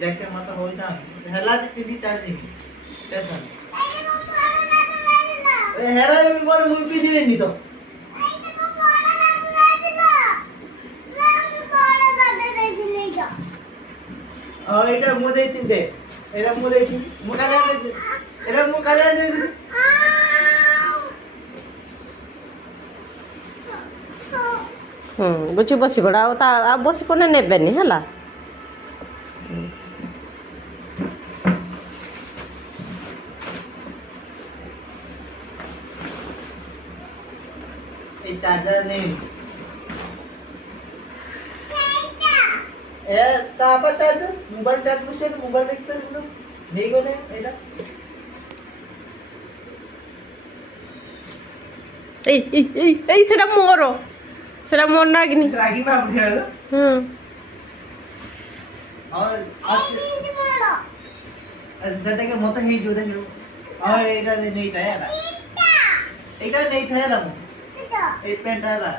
देख के मत हो जा हेला जे पिदी चार्जिंग टेंशन ए हेरा मी मोर मुई पी दिबे नी तो এটা মু দেইতিন দে এটা মু দেইতিন মু কালে দে এটা মু কালে দে ବୁଝି ବସି ପଡ଼ ଆଉ ତା ଆଉ ବସି ପଡ଼େ ନେବେନି ହେଲା। এই চার্জার নেই এ তারপর চার্জার মোবাইল চার্জ বসে মোবাইল দেখতে পারবো নেই গো এটা এই এই এই এই সেটা মোর নাগিনি রাগি মা বুঝা হুম और अच्छा देखे मत ही जो देखे और एटा नहीं था यार एटा नहीं था यार ए पेंट आला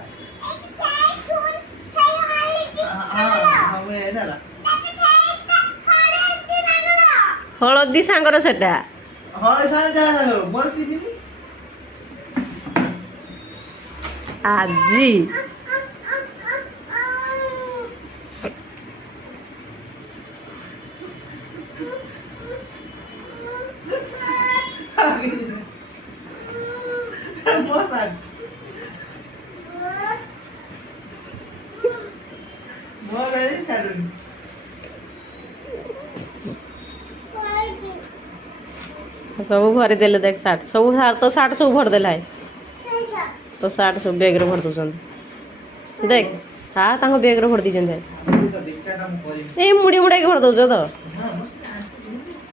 हां मैं है ना ହଳଦୀ ସାଙ୍ଗର ସେଟା हां सारे जा मोर पीनी ଆଜି मोसाड मोर है काडून ସବୁ ଭରି ଦେଲେ ଦେଖ ସାର୍ଟ ସବୁ ତ ସାର୍ଟ ସବୁ ଭରି ଦେଲା ତ ସାର୍ଟ ସବୁ ବ୍ୟାଗ୍ରେ ଭରି ଦେଉଛନ୍ତି ଦେଖ ହଁ ତାଙ୍କ ବ୍ୟାଗ୍ରେ ଭରି ଦେଇଛନ୍ତି तो बिचारा हम कोई ଏଇ ମୁଡ଼ି ମୁଡ଼ାକି ଭରି ଦେଉଛ ତ हां